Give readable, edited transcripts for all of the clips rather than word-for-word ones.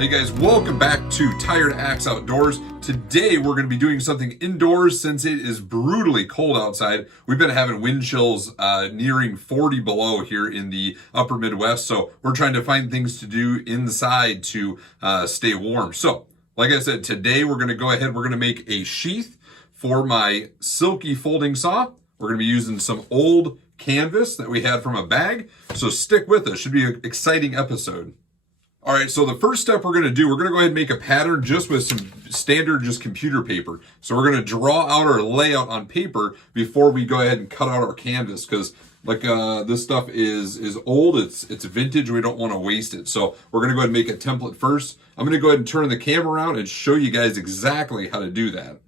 Hey guys, welcome back to Tired Axe Outdoors. Today we're going to be doing something indoors since it is brutally cold outside. We've been having wind chills nearing 40 below here in the upper Midwest, so we're trying to find things to do inside to stay warm. So, like I said, today we're going to go ahead, we're going to make a sheath for my Silky folding saw. We're going to be using some old canvas that we had from a bag, so stick with us. Should be an exciting episode. All right, so the first step we're going to do, we're going to go ahead and make a pattern just with some standard just computer paper. So we're going to draw out our layout on paper before we go ahead and cut out our canvas, because like this stuff is old, it's vintage, we don't want to waste it. So we're going to go ahead and make a template first. I'm going to go ahead and turn the camera around and show you guys exactly how to do that.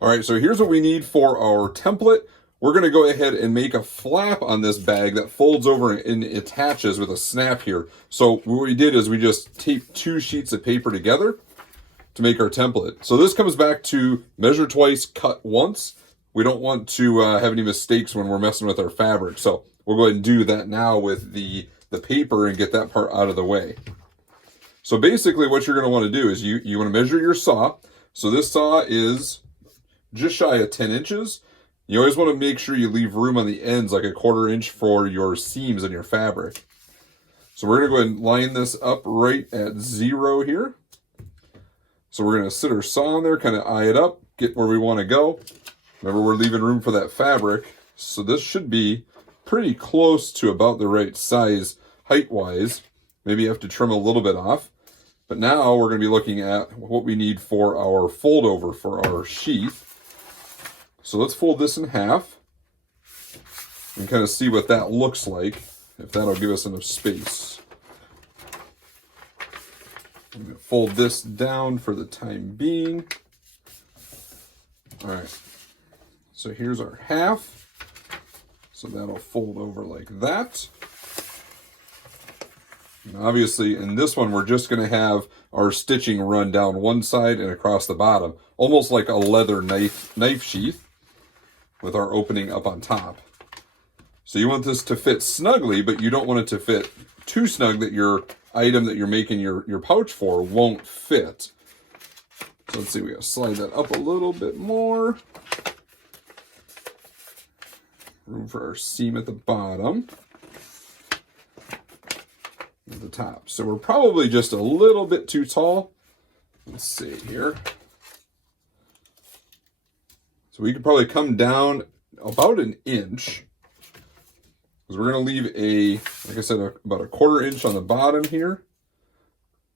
All right, so here's what we need for our template. We're going to go ahead and make a flap on this bag that folds over and attaches with a snap here. So what we did is we just taped 2 sheets of paper together to make our template. So this comes back to measure twice, cut once. We don't want to have any mistakes when we're messing with our fabric. So we'll go ahead and do that now with the paper and get that part out of the way. So basically what you're going to want to do is you want to measure your saw. So this saw is just shy of 10 inches. You always want to make sure you leave room on the ends, like a 1/4 inch for your seams in your fabric. So we're going to go ahead and line this up right at 0 here. So we're going to sit our saw on there, kind of eye it up, get where we want to go. Remember, we're leaving room for that fabric. So this should be pretty close to about the right size height-wise. Maybe you have to trim a little bit off. But now we're going to be looking at what we need for our fold over for our sheath. So let's fold this in half and kind of see what that looks like, if that'll give us enough space. I'm going to fold this down for the time being. All right, so here's our half. So that'll fold over like that. And obviously in this one, we're just going to have our stitching run down one side and across the bottom, almost like a leather knife sheath, with our opening up on top. So you want this to fit snugly, but you don't want it to fit too snug that your item that you're making your pouch for won't fit. So let's see, we gotta slide that up a little bit more. Room for our seam at the bottom. At the top. So we're probably just a little bit too tall. Let's see here. So we could probably come down about 1 inch, because we're going to leave like I said, about a 1/4 inch on the bottom here.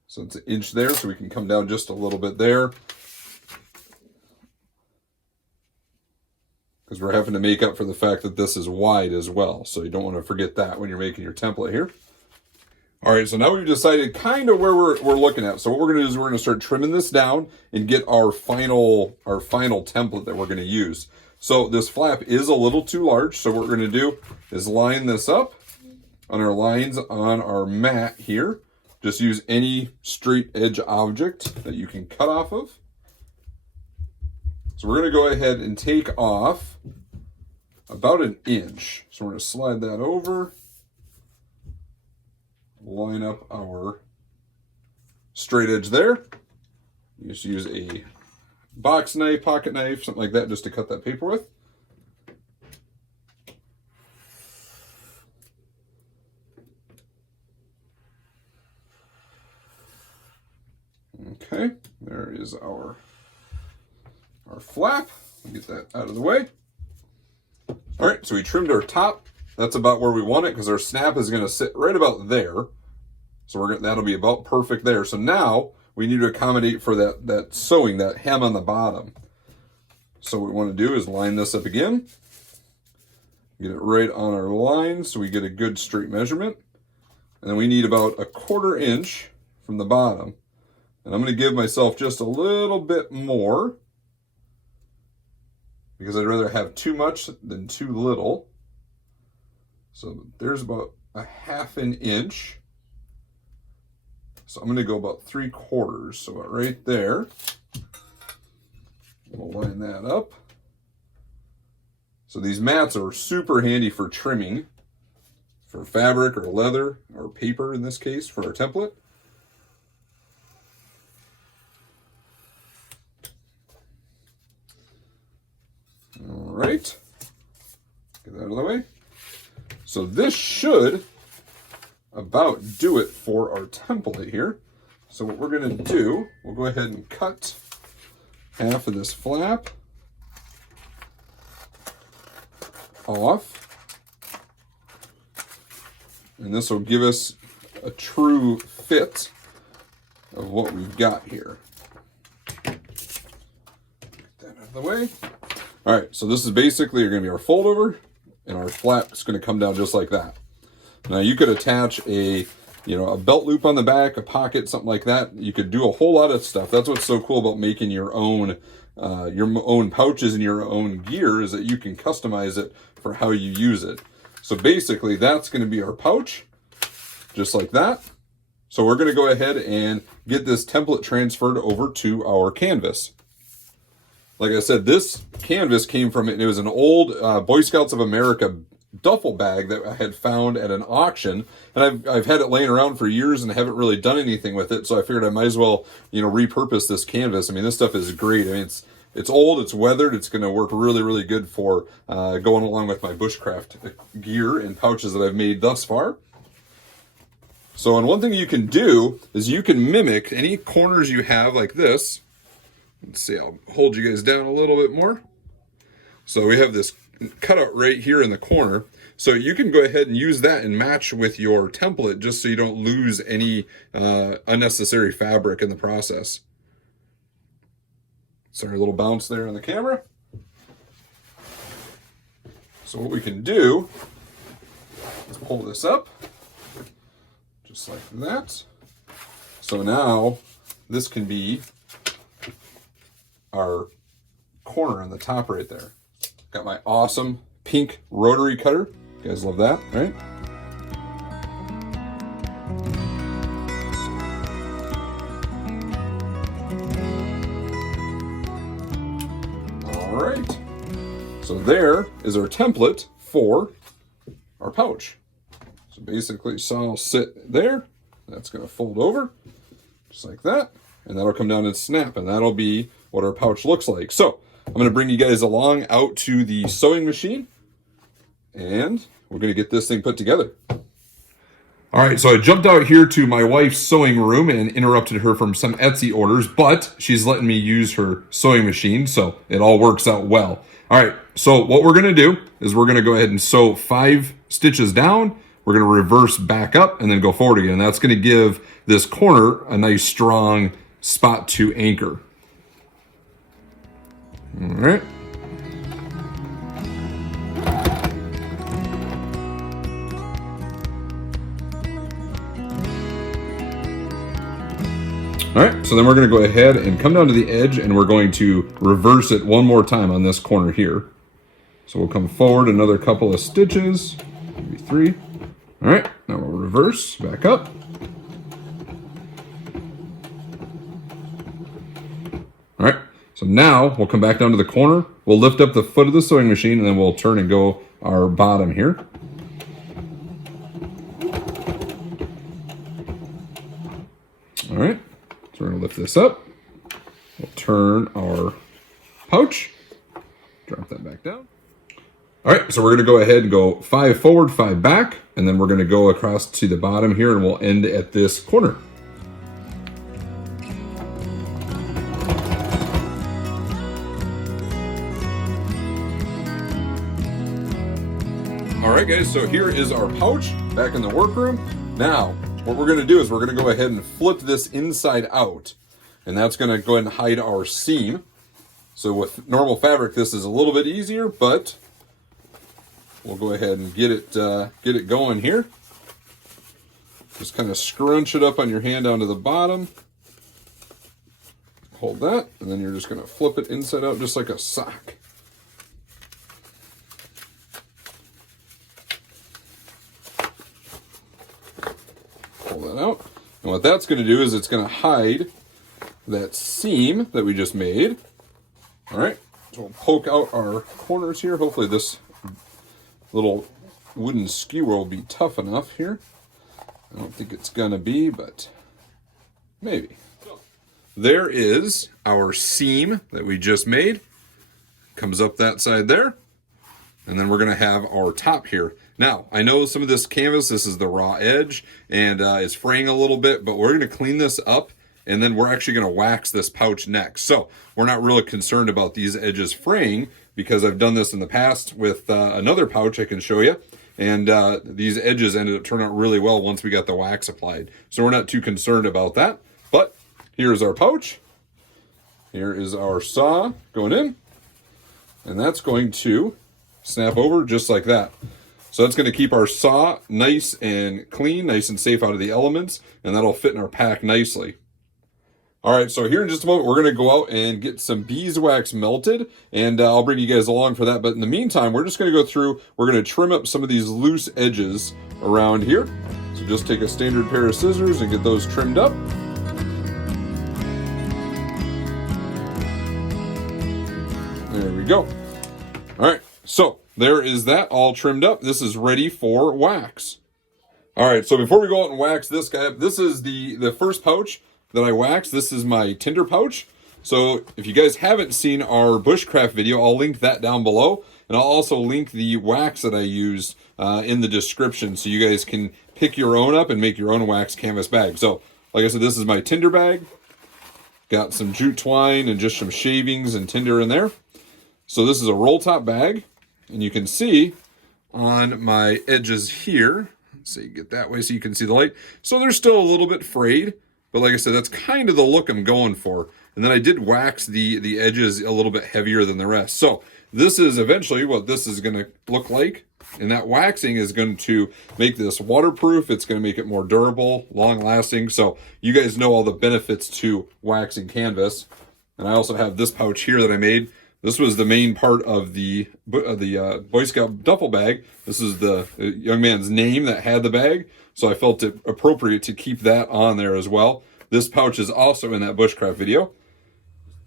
So it's 1 inch there, so we can come down just a little bit there. Because we're having to make up for the fact that this is wide as well. So you don't want to forget that when you're making your template here. All right, so now we've decided kind of where we're looking at. So what we're going to do is we're going to start trimming this down and get our final template that we're going to use. So this flap is a little too large, so what we're going to do is line this up on our lines on our mat here. Just use any straight edge object that you can cut off of. So we're going to go ahead and take off about 1 inch. So we're going to slide that over. Line up our straight edge there. You just use a box knife, pocket knife, something like that, just to cut that paper with. Okay, there is our flap. Get that out of the way. All right, so we trimmed our top. That's about where we want it, because our snap is going to sit right about there. So that'll be about perfect there. So now we need to accommodate for that sewing, that hem on the bottom. So what we want to do is line this up again. Get it right on our line so we get a good straight measurement. And then we need about a 1/4 inch from the bottom. And I'm going to give myself just a little bit more, because I'd rather have too much than too little. So there's about a 1/2 inch. So I'm going to go about 3/4. So about right there. We'll line that up. So these mats are super handy for trimming, for fabric or leather or paper in this case for our template. right, get that out of the way. So this should about do it for our template here. So what we're going to do, we'll go ahead and cut half of this flap off. And this will give us a true fit of what we've got here. Get that out of the way. All right, so this is basically going to be our fold over, and our flap is going to come down just like that. Now you could attach a belt loop on the back, a pocket, something like that. You could do a whole lot of stuff. That's what's so cool about making your own pouches and your own gear, is that you can customize it for how you use it. So basically that's going to be our pouch, just like that. So we're going to go ahead and get this template transferred over to our canvas. Like I said, this canvas came from it. It was an old Boy Scouts of America duffel bag that I had found at an auction, and I've had it laying around for years and haven't really done anything with it. So I figured I might as well, repurpose this canvas. I mean, this stuff is great. I mean, it's old, it's weathered, it's going to work really, really good for going along with my bushcraft gear and pouches that I've made thus far. So, and one thing you can do is you can mimic any corners you have like this. Let's see, I'll hold you guys down a little bit more. So we have this cutout right here in the corner. So you can go ahead and use that and match with your template, just so you don't lose any unnecessary fabric in the process. Sorry, a little bounce there on the camera. So what we can do is pull this up, just like that. So now this can be our corner on the top right there. Got my awesome pink rotary cutter. You guys love that, right? All right. So there is our template for our pouch. So basically, so I'll sit there. That's going to fold over just like that. And that'll come down and snap. And that'll be what our pouch looks like. So I'm going to bring you guys along out to the sewing machine, and we're going to get this thing put together. All right, so I jumped out here to my wife's sewing room and interrupted her from some Etsy orders, but she's letting me use her sewing machine, so it all works out well. All right, so what we're going to do is we're going to go ahead and sew 5 stitches down. We're going to reverse back up and then go forward again. And that's going to give this corner a nice strong spot to anchor. All right. All right, so then we're going to go ahead and come down to the edge, and we're going to reverse it one more time on this corner here. So we'll come forward another couple of stitches, maybe 3. All right, now we'll reverse back up. All right. So now we'll come back down to the corner, we'll lift up the foot of the sewing machine, and then we'll turn and go our bottom here. All right, so we're gonna lift this up. We'll turn our pouch, drop that back down. All right, so we're gonna go ahead and go 5 forward, 5 back, and then we're gonna go across to the bottom here, and we'll end at this corner. All right, guys, so here is our pouch back in the workroom. Now, what we're gonna do is we're gonna go ahead and flip this inside out, and that's gonna go ahead and hide our seam. So with normal fabric, this is a little bit easier, but we'll go ahead and get it going here. Just kind of scrunch it up on your hand down to the bottom. Hold that, and then you're just gonna flip it inside out just like a sock. Out. And what that's going to do is it's going to hide that seam that we just made. All right, so we'll poke out our corners here. Hopefully this little wooden skewer will be tough enough here. I don't think it's going to be, but maybe. So there is our seam that we just made. Comes up that side there. And then we're going to have our top here. Now, I know some of this canvas, this is the raw edge, and it's fraying a little bit, but we're going to clean this up, and then we're actually going to wax this pouch next. So we're not really concerned about these edges fraying, because I've done this in the past with another pouch I can show you. And these edges ended up turning out really well once we got the wax applied. So we're not too concerned about that. But here's our pouch. Here is our saw going in. And that's going to snap over just like that. So that's going to keep our saw nice and clean, nice and safe out of the elements, and that'll fit in our pack nicely. All right, so here in just a moment, we're going to go out and get some beeswax melted, and I'll bring you guys along for that. But in the meantime, we're just going to go through, we're going to trim up some of these loose edges around here. So just take a standard pair of scissors and get those trimmed up. There we go. All right, so there is that all trimmed up. This is ready for wax. All right, so before we go out and wax this guy up, this is the first pouch that I waxed. This is my tinder pouch. So if you guys haven't seen our Bushcraft video, I'll link that down below. And I'll also link the wax that I used in the description, so you guys can pick your own up and make your own wax canvas bag. So like I said, this is my tinder bag. Got some jute twine and just some shavings and tinder in there. So this is a roll top bag. And you can see on my edges here, let's see, get that way so you can see the light. So they're still a little bit frayed. But like I said, that's kind of the look I'm going for. And then I did wax the edges a little bit heavier than the rest. So this is eventually what this is going to look like. And that waxing is going to make this waterproof. It's going to make it more durable, long lasting. So you guys know all the benefits to waxing canvas. And I also have this pouch here that I made. This was the main part of the Boy Scout duffel bag. This is the young man's name that had the bag. So I felt it appropriate to keep that on there as well. This pouch is also in that Bushcraft video.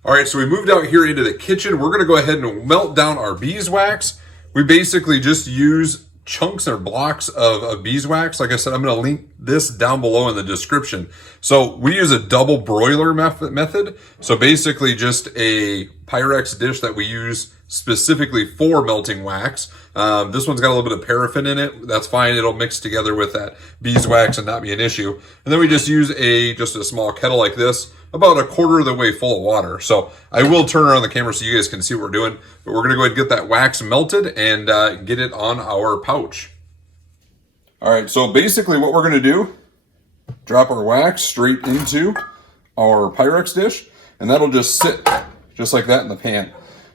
All right, so we moved out here into the kitchen. We're gonna go ahead and melt down our beeswax. We basically just use chunks or blocks of beeswax. Like I said, I'm gonna link this down below in the description. So we use a double broiler method. So basically just a Pyrex dish that we use specifically for melting wax. This one's got a little bit of paraffin in it. That's fine. It'll mix together with that beeswax and not be an issue. And then we just use just a small kettle like this, about a quarter of the way full of water. So I will turn around the camera so you guys can see what we're doing. But we're going to go ahead and get that wax melted and get it on our pouch. All right, so basically what we're going to do, drop our wax straight into our Pyrex dish, and that'll just sit just like that in the pan.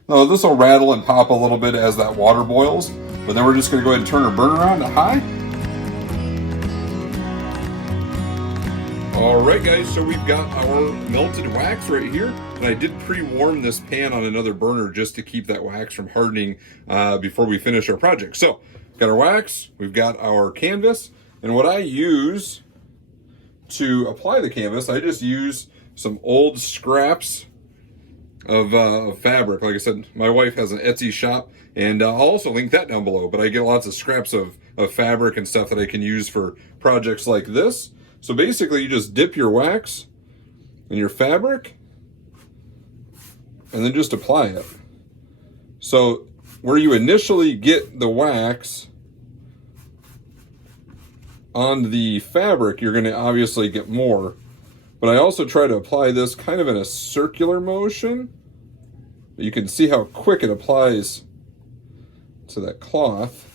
Now this will rattle and pop a little bit as that water boils, but then we're just going to go ahead and turn our burner on to high. All right, guys, so we've got our melted wax right here, and I did pre-warm this pan on another burner just to keep that wax from hardening before we finish our project. So we've got our wax, we've got our canvas, and what I use to apply the canvas, I just use some old scraps of fabric. Like I said, my wife has an Etsy shop, and I'll also link that down below, but I get lots of scraps of fabric and stuff that I can use for projects like this. So basically you just dip your wax in your fabric and then just apply it. So where you initially get the wax on the fabric, you're going to obviously get more. But I also try to apply this kind of in a circular motion. You can see how quick it applies to that cloth.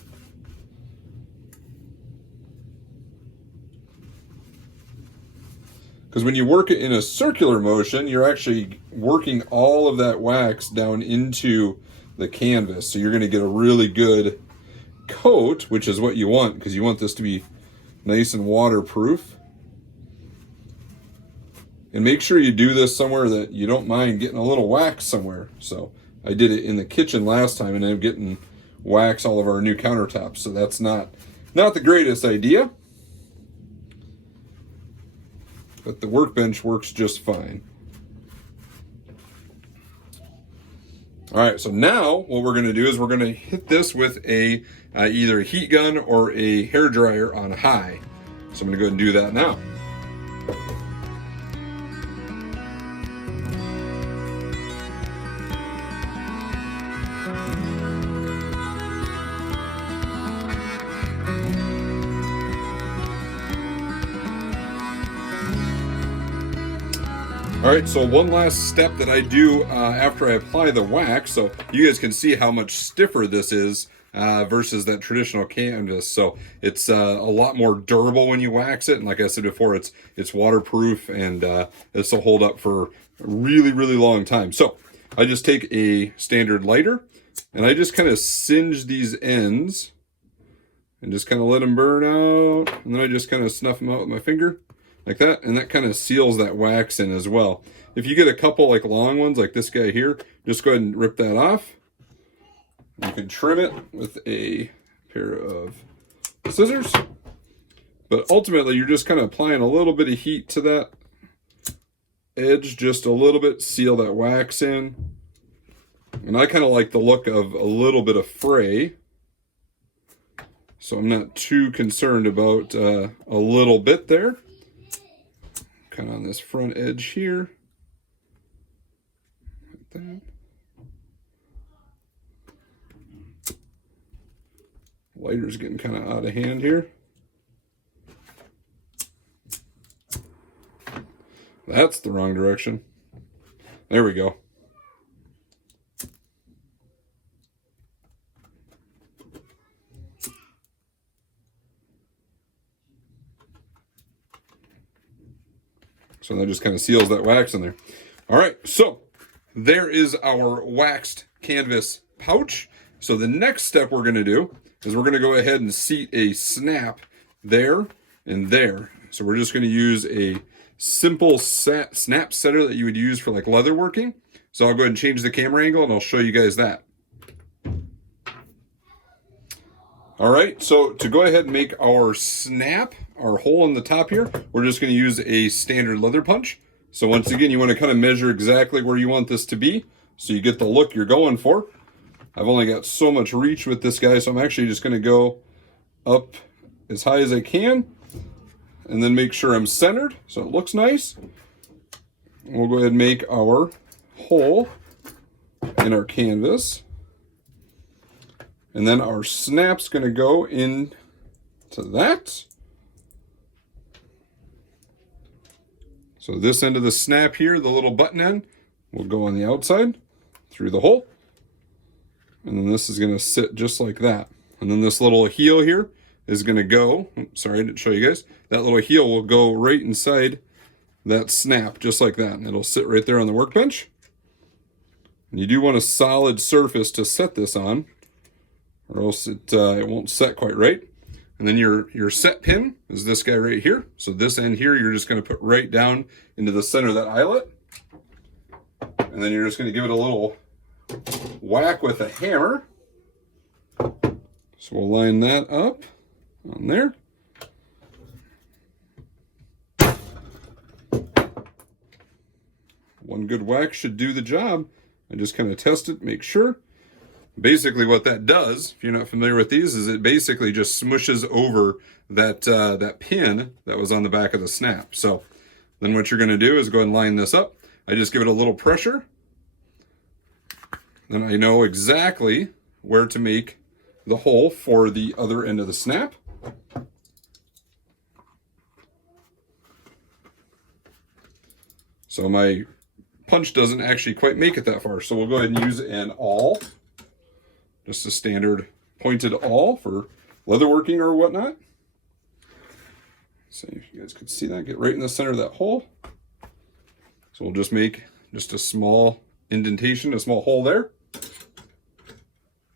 Because when you work it in a circular motion, you're actually working all of that wax down into the canvas. So you're going to get a really good coat, which is what you want, because you want this to be nice and waterproof. And make sure you do this somewhere that you don't mind getting a little wax somewhere. So I did it in the kitchen last time, and I'm getting wax all of our new countertops. So that's not the greatest idea. But the workbench works just fine. All right, so now what we're going to do is we're going to hit this with a either a heat gun or a hair dryer on high. So I'm going to go ahead and do that now. All right, so one last step that I do after I apply the wax, so you guys can see how much stiffer this is versus that traditional canvas. So it's a lot more durable when you wax it, and like I said before, it's waterproof, and this will hold up for a really, really long time. So I just take a standard lighter, and I just kind of singe these ends, and just kind of let them burn out, and then I just kind of snuff them out with my finger. Like that, and that kind of seals that wax in as well. If you get a couple like long ones like this guy here, just go ahead and rip that off. You can trim it with a pair of scissors. But ultimately, you're just kind of applying a little bit of heat to that edge, just a little bit, seal that wax in. And I kind of like the look of a little bit of fray. So I'm not too concerned about a little bit there. Kind of on this front edge here. Like that. Lighter's getting kind of out of hand here. That's the wrong direction. There we go. So that just kind of seals that wax in there. All right, so there is our waxed canvas pouch. So the next step we're going to do is we're going to go ahead and seat a snap there and there. So we're just going to use a simple snap setter that you would use for like leather working. So I'll go ahead and change the camera angle and I'll show you guys that. All right, so to go ahead and make our snap, our hole in the top here, we're just going to use a standard leather punch. So once again, you want to kind of measure exactly where you want this to be so you get the look you're going for. I've only got so much reach with this guy, so I'm actually just going to go up as high as I can and then make sure I'm centered so it looks nice. We'll go ahead and make our hole in our canvas. And then our snap's going to go into that. So this end of the snap here, the little button end, will go on the outside through the hole. And then this is going to sit just like that. And then this little heel here is going to go, sorry, I didn't show you guys. That little heel will go right inside that snap, just like that. And it'll sit right there on the workbench. And you do want a solid surface to set this on, or else it won't set quite right. And then your set pin is this guy right here. So this end here, you're just going to put right down into the center of that eyelet. And then you're just going to give it a little whack with a hammer. So we'll line that up on there. One good whack should do the job. I just kind of test it, make sure. Basically what that does, if you're not familiar with these, is it basically just smushes over that that pin that was on the back of the snap. So then what you're going to do is go ahead and line this up. I just give it a little pressure. Then I know exactly where to make the hole for the other end of the snap. So my punch doesn't actually quite make it that far. So we'll go ahead and use an awl. Just a standard pointed awl for leatherworking or whatnot. So if you guys could see that, get right in the center of that hole. So we'll just make just a small indentation, a small hole there.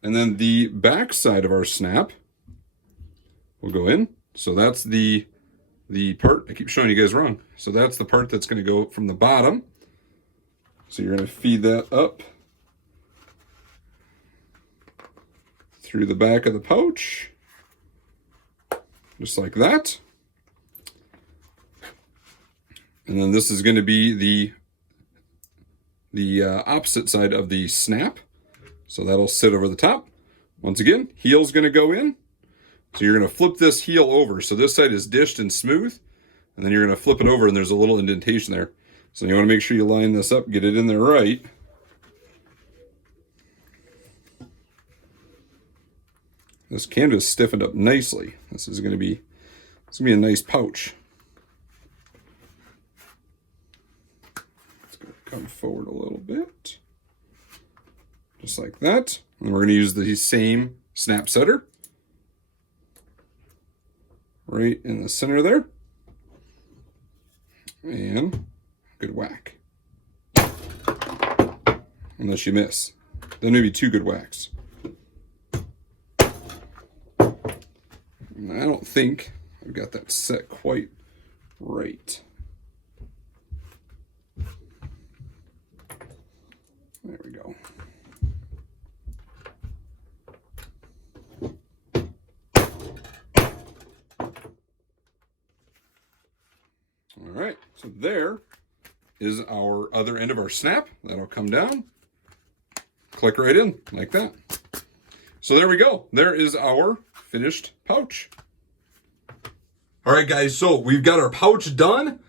And then the back side of our snap will go in. So that's the part, I keep showing you guys wrong. So that's the part that's going to go from the bottom. So you're going to feed that up through the back of the pouch, just like that. And then this is going to be the opposite side of the snap. So that'll sit over the top. Once again, heel's going to go in. So you're going to flip this heel over. So this side is dished and smooth. And then you're going to flip it over and there's a little indentation there. So you want to make sure you line this up, get it in there right. This canvas stiffened up nicely. This is going to be a nice pouch. come forward a little bit. Just like that. And we're going to use the same snap setter right in the center there. And good whack. Unless you miss. Then maybe 2 good whacks. And I don't think I've got that set quite right. There we go. All right, so there is our other end of our snap. That'll come down, click right in like that. So there we go. There is our finished pouch. All right, guys, so we've got our pouch done.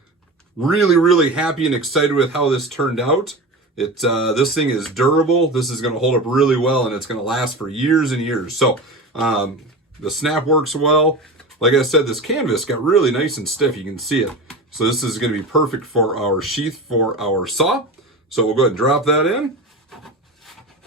Really, really happy and excited with how this turned out. This thing is durable. This is going to hold up really well, and it's going to last for years and years. So the snap works well. Like I said, this canvas got really nice and stiff. You can see it. So this is going to be perfect for our sheath for our saw. So we'll go ahead and drop that in.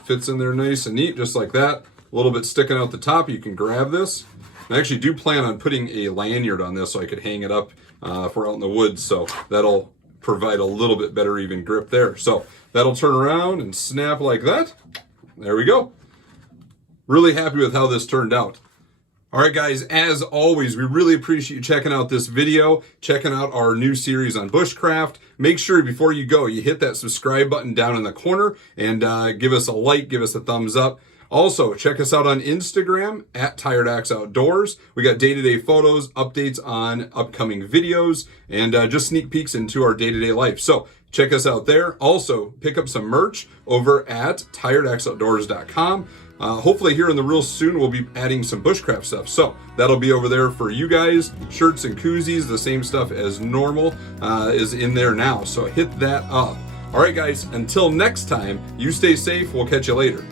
Fits in there nice and neat, just like that. A little bit sticking out the top. You can grab this. I actually do plan on putting a lanyard on this so I could hang it up if we're out in the woods. So that'll provide a little bit better even grip there. So that'll turn around and snap like that. There we go. Really happy with how this turned out. All right, guys, as always, we really appreciate you checking out this video, checking out our new series on Bushcraft. Make sure before you go, you hit that subscribe button down in the corner and give us a like, give us a thumbs up. Also, check us out on Instagram at Tired Axe Outdoors. We got day-to-day photos, updates on upcoming videos, and just sneak peeks into our day-to-day life. So check us out there. Also, pick up some merch over at tiredaxeoutdoors.com. Hopefully here in the real soon, we'll be adding some bushcraft stuff. So that'll be over there for you guys. Shirts and koozies, the same stuff as normal is in there now. So hit that up. All right, guys, until next time, you stay safe. We'll catch you later.